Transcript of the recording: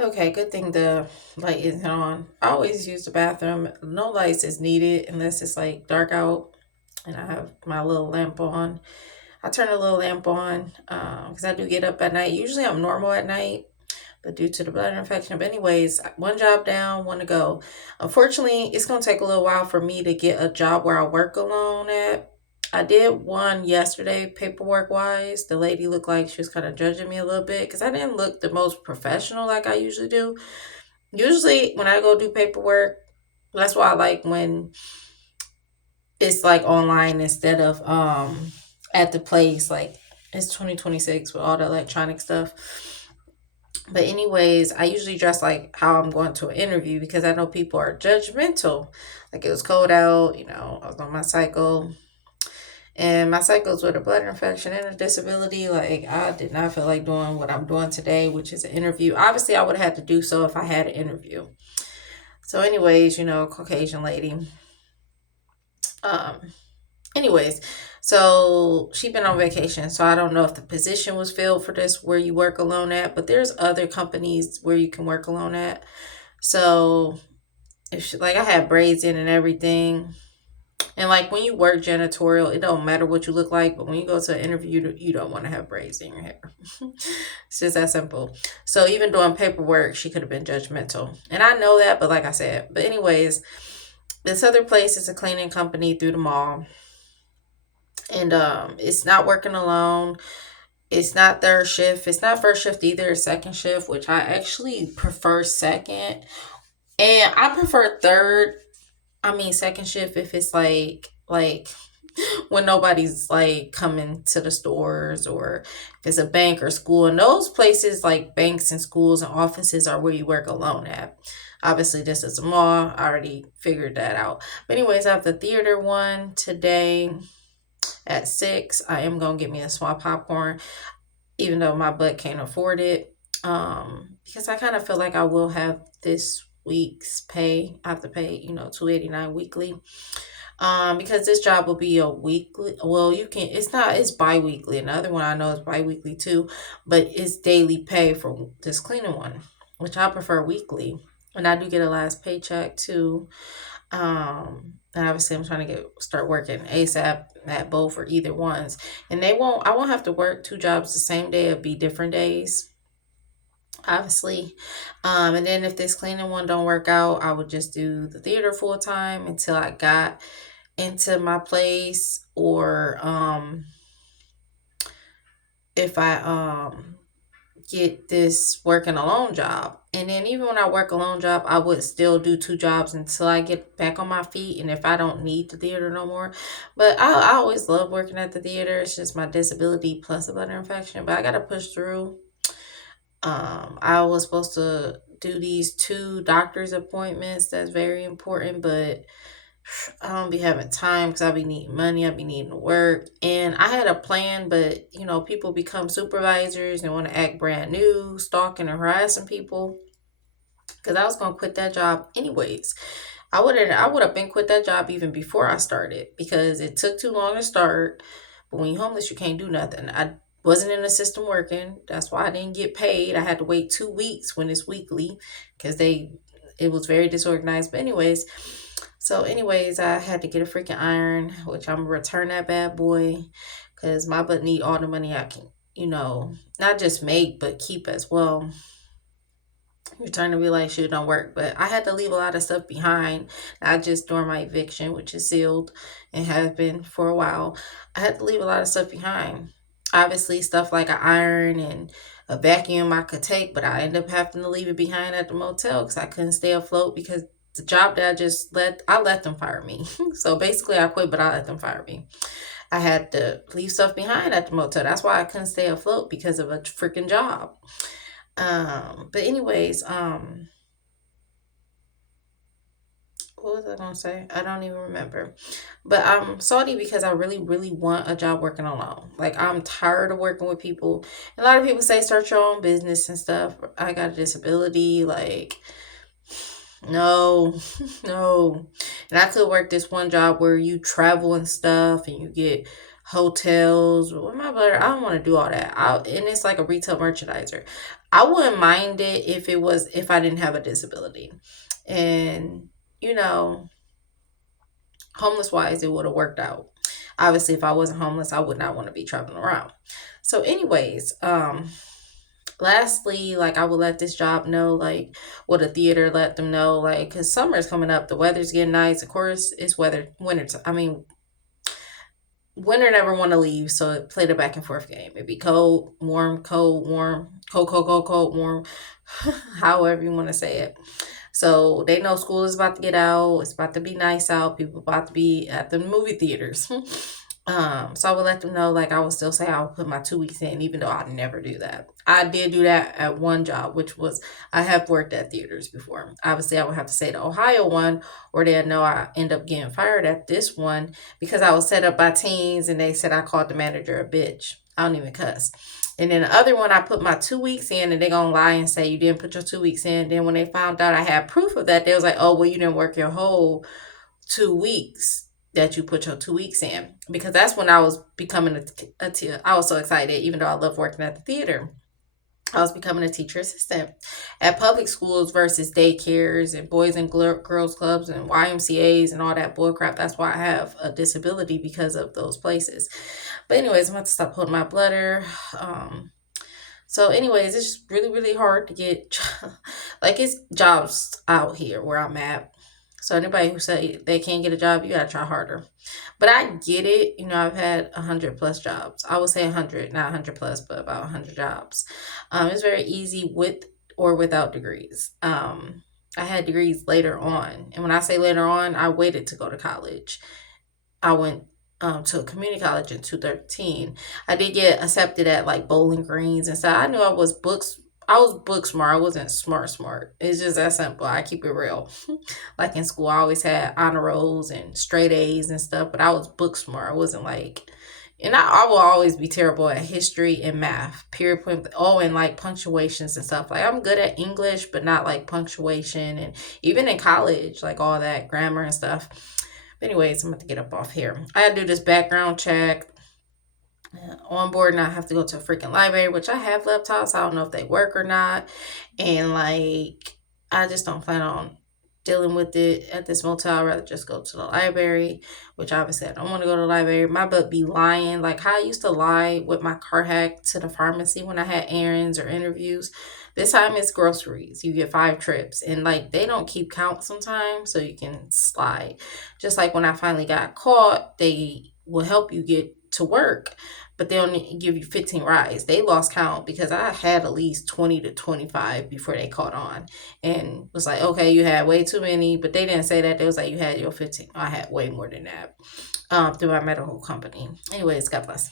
Okay, good thing the light isn't on. I always use the bathroom. No lights is needed unless it's like dark out and I have my little lamp on. I turn a little lamp on because I do get up at night. Usually I'm normal at night, but due to the blood infection. But anyways, one job down, one to go. Unfortunately, it's gonna take a little while for me to get a job where I work alone at. I did one yesterday, paperwork wise. The lady looked like she was kind of judging me a little bit because I didn't look the most professional like I usually do. Usually, when I go do paperwork, that's why I like when it's like online instead of at the place. Like it's 2026 with all the electronic stuff. But anyways, I usually dress like how I'm going to an interview because I know people are judgmental. Like it was cold out, I was on my cycle. And my cycles with a blood infection and a disability, like I did not feel like doing what I'm doing today, which is an interview. Obviously, I would have had to do so if I had an interview. So, anyways, Caucasian lady. Um, anyways, so she been on vacation, so I don't know if the position was filled for this where you work alone at, but there's other companies where you can work alone at. So if she, like I had braids in and everything, and like when you work janitorial, it don't matter what you look like, but when you go to an interview, you don't want to have braids in your hair. It's just that simple. So even doing paperwork, she could have been judgmental, and I know that. But like I said, but anyways, this other place is a cleaning company through the mall, and it's not working alone. It's not third shift. It's not first shift either. It's second shift, which I actually prefer second, and I prefer third. I mean second shift if it's like when nobody's like coming to the stores, or if it's a bank or school, and those places like banks and schools and offices are where you work alone at. Obviously this is a mall. I already figured that out. But anyways, I have the theater one today at 6. I am gonna get me a small popcorn, even though my butt can't afford it. Because I kind of feel like I will have this week's pay. I have to pay, 289 weekly. Because this job will be a weekly. Well, you can. It's not. It's bi-weekly. Another one I know is bi-weekly too, but it's daily pay for this cleaning one, which I prefer weekly. And I do get a last paycheck too. And obviously I'm trying to start working ASAP at both or either ones. And I won't have to work two jobs the same day. It'll be different days, obviously. And then if this cleaning one don't work out, I would just do the theater full time until I got into my place, or if I get this working alone job. And then even when I work alone job, I would still do two jobs until I get back on my feet, and if I don't need the theater no more. But I always love working at the theater. It's just my disability plus a blood infection, but I gotta push through. I was supposed to do these two doctor's appointments. That's very important, but I don't be having time because I be needing money. I be needing to work. And I had a plan, but people become supervisors and want to act brand new, stalking and harassing people. Because I was gonna quit that job anyways. I would have been quit that job even before I started because it took too long to start. But when you're homeless, you can't do nothing. I wasn't in the system working. That's why I didn't get paid. I had to wait 2 weeks when it's weekly because it was very disorganized. But anyways, I had to get a freaking iron, which I'm gonna return that bad boy because my butt need all the money I can, not just make but keep as well. You're trying to be like, shit don't work. But I had to leave a lot of stuff behind, not just during my eviction, which is sealed and has been for a while. I had to leave a lot of stuff behind. Obviously, stuff like an iron and a vacuum I could take, but I ended up having to leave it behind at the motel because I couldn't stay afloat because the job that I let them fire me. So basically, I quit, but I let them fire me. I had to leave stuff behind at the motel. That's why I couldn't stay afloat because of a freaking job. But anyways, what was I gonna say? I don't even remember. But I'm salty because I really, really want a job working alone. Like I'm tired of working with people. A lot of people say start your own business and stuff. I got a disability, like no, no. And I could work this one job where you travel and stuff and you get hotels. With my brother, I don't want to do all that. And it's like a retail merchandiser. I wouldn't mind it if I didn't have a disability. And, you know, homeless wise, it would have worked out. Obviously, if I wasn't homeless, I would not want to be traveling around. So, anyways, lastly, like I would let this job know, like what a theater let them know, like because summer is coming up, the weather's getting nice. Of course, it's winter. I mean, winter never want to leave, so it played a back and forth game. It'd be cold, warm, cold, warm, cold, cold, cold, cold, warm, however you want to say it. So they know school is about to get out. It's about to be nice out. People about to be at the movie theaters. So I would let them know, like I would still say I would put my 2 weeks in, even though I never do that. I did do that at one job, which was I have worked at theaters before. Obviously, I would have to say the Ohio one, or they'll know I end up getting fired at this one because I was set up by teens and they said I called the manager a bitch. I don't even cuss. And then the other one, I put my 2 weeks in and they're going to lie and say you didn't put your 2 weeks in. Then when they found out I had proof of that, they was like, oh, well, you didn't work your whole 2 weeks that you put your 2 weeks in. Because that's when I was becoming I was so excited, even though I love working at the theater. I was becoming a teacher assistant at public schools versus daycares and boys and girls clubs and YMCA's and all that bull crap. That's why I have a disability because of those places. But anyways, I'm about to stop holding my bladder. So anyways, it's just really, really hard to get like it's jobs out here where I'm at. So anybody who say they can't get a job, you gotta try harder. But I get it. You know, I've had 100 plus jobs. I would say 100, not 100 plus, but about 100 jobs. It's very easy with or without degrees. I had degrees later on, and when I say later on, I waited to go to college. I went to a community college in 2013. I did get accepted at like Bowling Greens and stuff. I knew I was book smart. I wasn't smart smart. It's just that simple. I keep it real. Like in school, I always had honor rolls and straight A's and stuff, but I was book smart. I wasn't like, and I will always be terrible at history and math. Period. Point. Oh, and like punctuations and stuff. Like I'm good at English, but not like punctuation, and even in college, like all that grammar and stuff. But anyways, I'm about to get up off here. I had to do this background check. On board, and I have to go to a freaking library, which I have laptops. I don't know if they work or not. And like, I just don't plan on dealing with it at this motel. I'd rather just go to the library, which obviously I don't want to go to the library. My butt be lying. Like how I used to lie with my car hack to the pharmacy when I had errands or interviews. This time it's groceries. You get 5 trips, and like they don't keep count sometimes, so you can slide. Just like when I finally got caught, they will help you get to work, but they only give you 15 rides. They lost count because I had at least 20 to 25 before they caught on and was like, okay, you had way too many, but they didn't say that. They was like, you had your 15. I had way more than that through my medical company. Anyways, God bless.